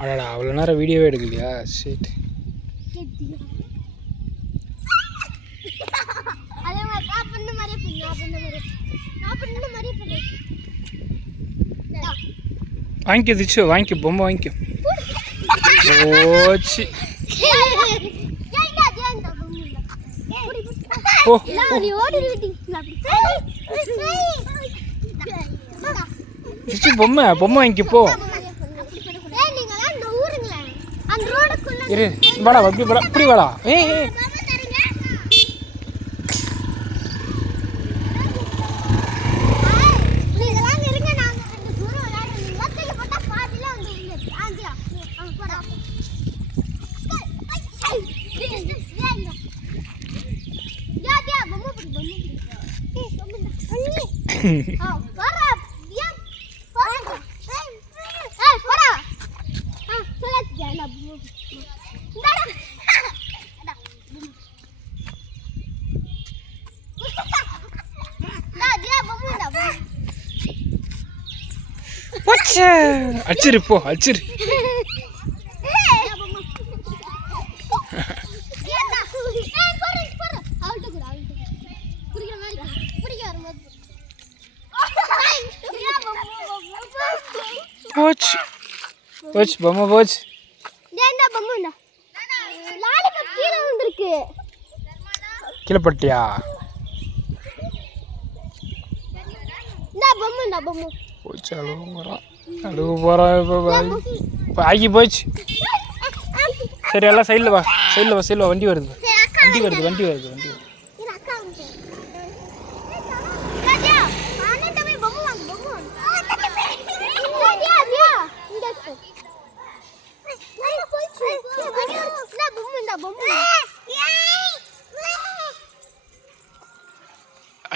அடடா அவ்வளோ நேரம் வீடியோவே எடுக்கலையா? சரி. வாங்கிக்க திச்சு, வாங்கிக்க பொம்மை வாங்கிக்க. ஓச்சி ஓ திச்சு பொம்மை பொம்மை வாங்கிக்க போ. இரு வாடா, அப்படி வாடா, இப்படி வாடா. ஏய் அச்சிரு போ, அச்சிரு. போச்சு போச்சு பொம்மை போச்சு. கீழே பட்டியா? போச்சு அழுவு போகிறான், அழுவு போகிறான். இப்போ ஆகி போச்சு. சரி எல்லாம் சைடில் வா, சைடில் வா, சைடில் வா. வண்டி வருது, வண்டி வருது, வண்டி வருது, வண்டி வருது.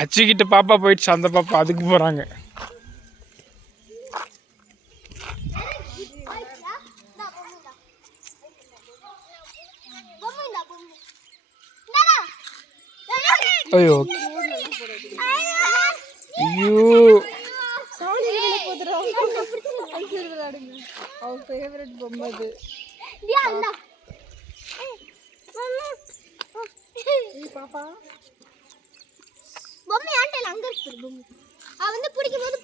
அச்சுக்கிட்ட பாப்பா போயிடுச்சு, அந்த பாப்பா அதுக்கு போகிறாங்க. ஐயோ ஐயோ பொம்மை ஆண்டல அங்க இருக்கு. பொம்மை அவ வந்து பிடிக்கும்போது